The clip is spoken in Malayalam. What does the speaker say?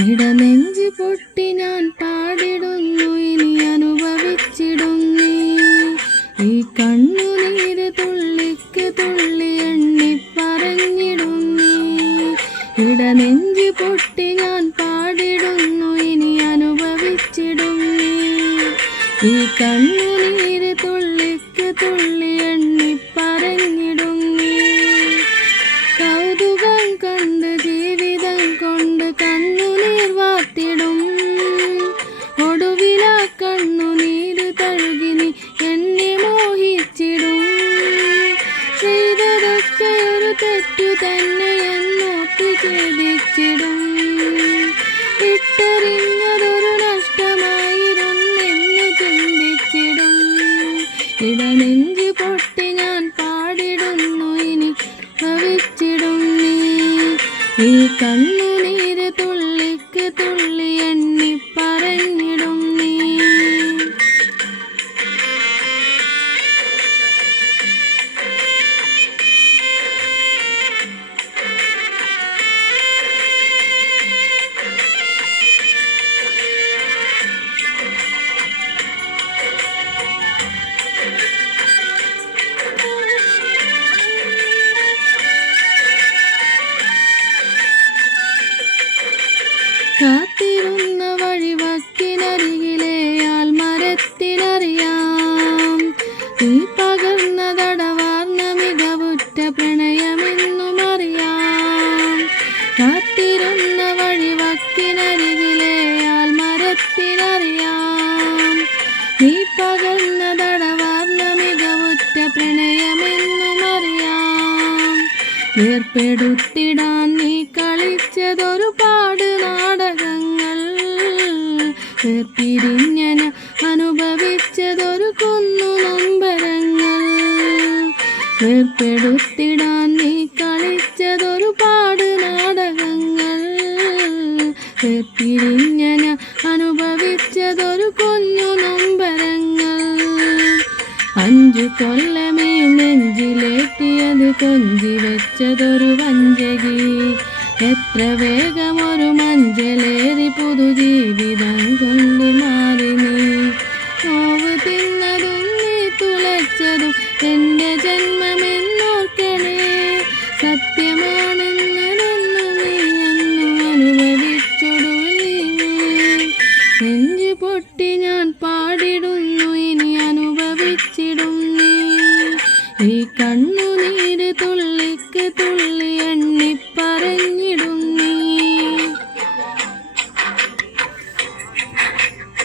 ഇടനെഞ്ച് പൊട്ടി ഞാൻ പാടിടുന്നു, ഇനി അനുഭവിച്ചിടും നീ. ഈ കണ്ണുനീര് തുള്ളിക്ക് തുള്ളി എണ്ണി പറഞ്ഞിടും നീ. ഇടനെഞ്ച് പൊട്ടി ഞാൻ പാടിടുന്നു, ഇനി അനുഭവിച്ചിടും നീ. ഈ കണ്ണുനീര് തുള്ളിക്ക് തുള്ളി എണ്ണി പറഞ്ഞിടും നീ. കൗതുകം കണ്ട് ജീവിതം കൊണ്ട് കണ്ണുനീർ വാർത്തിടും. ഒടുവിലാ കണ്ണുനീര് തഴുകി നീ എന്നെ മോഹിച്ചിടും. ചെയ്തതൊക്കെ ഒരു തെറ്റു തന്നെ എന്നോർത്ത് ഛേദിച്ചിടും. ഇട്ടെറിഞ്ഞതൊരു നഷ്ടമായിരുന്നെന്ന് ചിന്തിച്ചിടും. ഇടനെഞ്ച് പൊട്ടി ഞാൻ പാടിടുന്നു, ഇനി ഭവിച്ചിടും നീ. ഈ കണ്ണുനീര് തുള്ളിക്ക് തുള്ളി എണ്ണി പറഞ്ഞിടും നീ. കാത്തിരുന്ന വഴിവക്കിനരികിലെ ആൽമരത്തിനറിയാം, നീ പകർന്ന തടവാർന്ന മികവുറ്റ പ്രണയമെന്നും അറിയാം. കാത്തിരുന്ന വഴിവക്കിനരികിലെ ആൽമരത്തിനറിയാം, നീ പകർന്ന തടവാർന്ന മികവുറ്റ പ്രണയമെന്നും അറിയാം. വേർപെടുത്തിടാൻ നീ കളിച്ചതൊരുപാട് നാടകങ്ങൾ, വേർപിരിഞ്ഞന അനുഭവിച്ചതൊരു കുന്നു നൊമ്പരങ്ങൾ. വേർപെടുത്തിടാൻ നീ കളിച്ചതൊരുപാട് നാടകങ്ങൾ, വേർപിരിഞ്ഞന അനുഭവിച്ചതൊരു കുഞ്ഞു നൊമ്പരങ്ങൾ. 5 കൊല്ലമേ നെഞ്ചിലേറ്റിയത് കൊഞ്ചി വെച്ചതൊരു വഞ്ചകി. എത്ര വേഗമൊരു മഞ്ചലേറി പുതുജീവിതം കൊണ്ട് മാറി നീ. നോവ് തിന്നതും നീ തുളച്ചതും എൻ്റെ ജന്മമെന്നോർക്കണേ. സത്യമാണെന്നതൊന്നു നീ അന്നു അനുഭവിച്ചൊടുവിൽ. നെഞ്ച് പൊട്ടി ഞാൻ പാടിടുന്നു, ഇനി അനുഭവിച്ചിടും നീ. ഈ കണ്ണുനീര് തുള്ളിക്ക് തുള്ളി